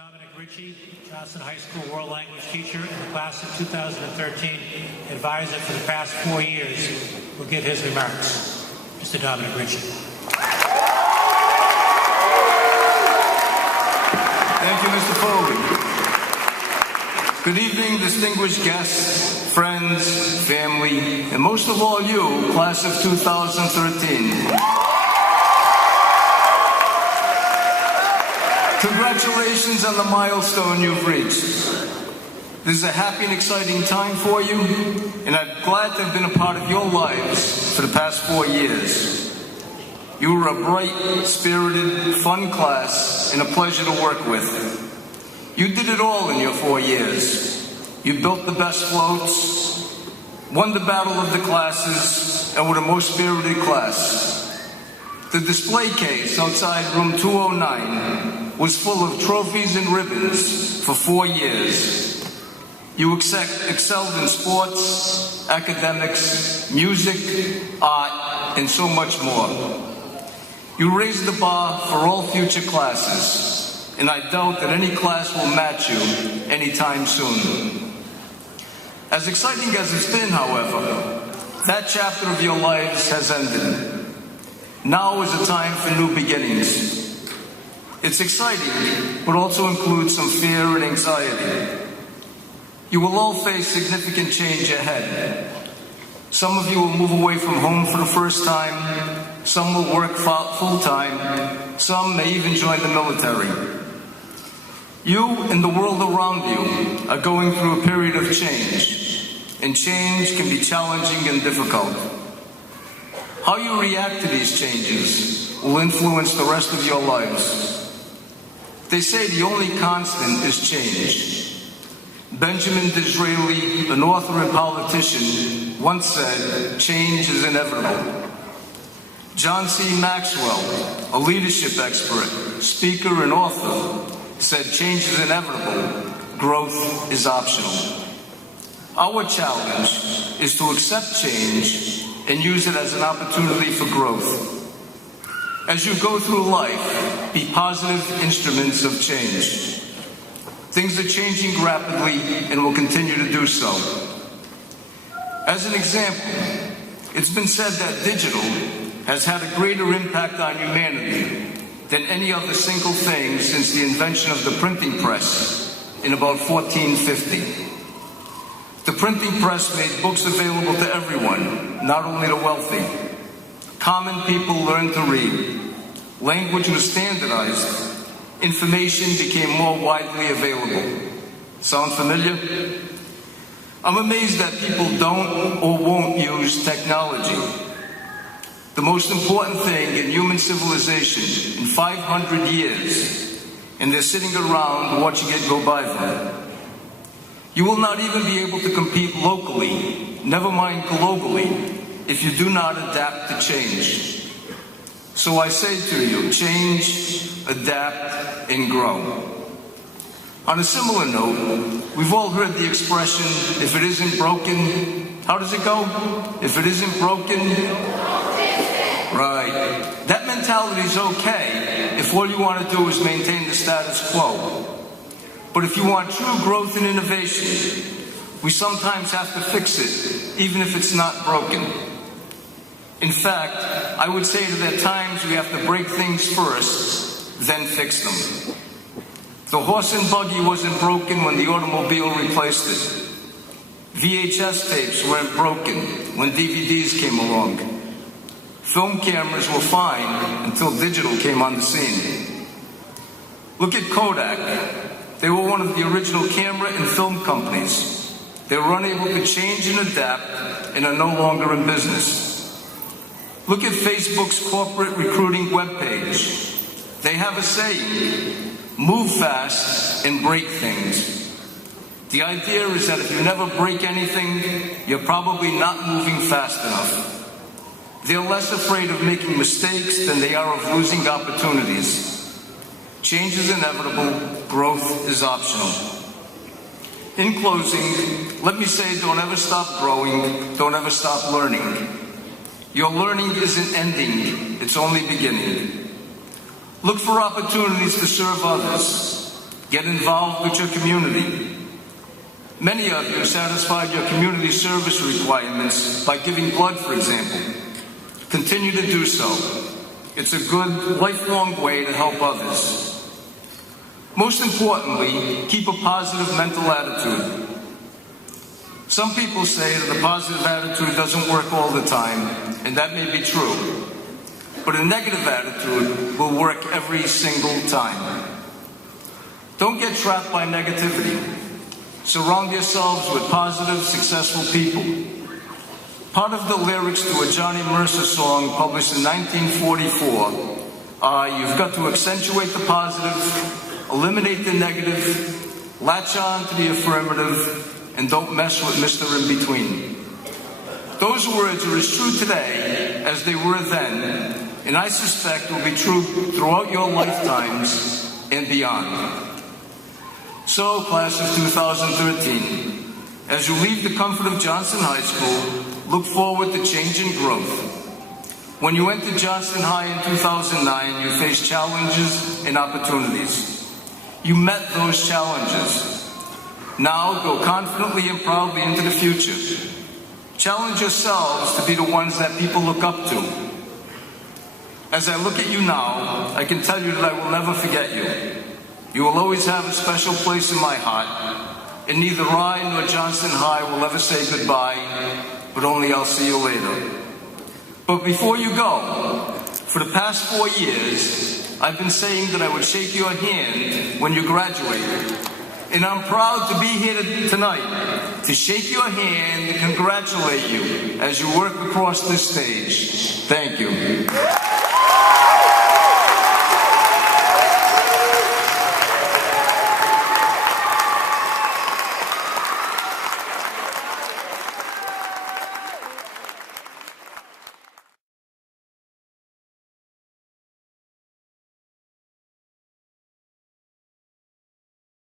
Domenic Ricci, Johnston High School World Language teacher in the class of 2013, advisor for the past 4 years, will give his remarks. Mr. Domenic Ricci. Thank you, Mr. Foley. Good evening, distinguished guests, friends, family, and most of all you, class of 2013. Congratulations on the milestone you've reached. This is a happy and exciting time for you, and I'm glad to have been a part of your lives for the past 4 years. You were a bright, spirited, fun class, and a pleasure to work with. You did it all in your 4 years. You built the best floats, won the battle of the classes, and were the most spirited class. The display case outside room 209 was full of trophies and ribbons for 4 years. You excelled in sports, academics, music, art, and so much more. You raised the bar for all future classes, and I doubt that any class will match you anytime soon. As exciting as it's been, however, that chapter of your lives has ended. Now is a time for new beginnings. It's exciting, but also includes some fear and anxiety. You will all face significant change ahead. Some of you will move away from home for the first time. Some will work full-time. Some may even join the military. You and the world around you are going through a period of change, and change can be challenging and difficult. How you react to these changes will influence the rest of your lives. They say the only constant is change. Benjamin Disraeli, an author and politician, once said, "Change is inevitable." John C. Maxwell, a leadership expert, speaker, and author, said, "Change is inevitable, growth is optional." Our challenge is to accept change and use it as an opportunity for growth. As you go through life, be positive instruments of change. Things are changing rapidly and will continue to do so. As an example, it's been said that digital has had a greater impact on humanity than any other single thing since the invention of the printing press in about 1450. The printing press made books available to everyone, not only the wealthy. Common people learned to read. Language was standardized. Information became more widely available. Sound familiar? I'm amazed that people don't or won't use technology. The most important thing in human civilization in 500 years, and they're sitting around watching it go by them. You will not even be able to compete locally, never mind globally, if you do not adapt to change. So I say to you, change, adapt, and grow. On a similar note, we've all heard the expression, if it isn't broken, how does it go? If it isn't broken, right. That mentality is okay if all you want to do is maintain the status quo. But if you want true growth and innovation, we sometimes have to fix it, even if it's not broken. In fact, I would say that at times we have to break things first, then fix them. The horse and buggy wasn't broken when the automobile replaced it. VHS tapes weren't broken when DVDs came along. Film cameras were fine until digital came on the scene. Look at Kodak. They were one of the original camera and film companies. They were unable to change and adapt and are no longer in business. Look at Facebook's corporate recruiting webpage. They have a saying, move fast and break things. The idea is that if you never break anything, you're probably not moving fast enough. They're less afraid of making mistakes than they are of losing opportunities. Change is inevitable, growth is optional. In closing, let me say don't ever stop growing, don't ever stop learning. Your learning isn't ending, it's only beginning. Look for opportunities to serve others. Get involved with your community. Many of you satisfied your community service requirements by giving blood, for example. Continue to do so. It's a good, lifelong way to help others. Most importantly, keep a positive mental attitude. Some people say that a positive attitude doesn't work all the time, and that may be true. But a negative attitude will work every single time. Don't get trapped by negativity. Surround yourselves with positive, successful people. Part of the lyrics to a Johnny Mercer song published in 1944 are, "You've got to accentuate the positive, eliminate the negative, latch on to the affirmative, and don't mess with Mr. In-Between." Those words are as true today as they were then, and I suspect will be true throughout your lifetimes and beyond. So, class of 2013, as you leave the comfort of Johnston High School, look forward to change and growth. When you entered Johnston High in 2009, you faced challenges and opportunities. You met those challenges. Now, go confidently and proudly into the future. Challenge yourselves to be the ones that people look up to. As I look at you now, I can tell you that I will never forget you. You will always have a special place in my heart, and neither I nor Johnston High will ever say goodbye, but only I'll see you later. But before you go, for the past 4 years, I've been saying that I would shake your hand when you graduated. And I'm proud to be here tonight to shake your hand and congratulate you as you work across this stage. Thank you.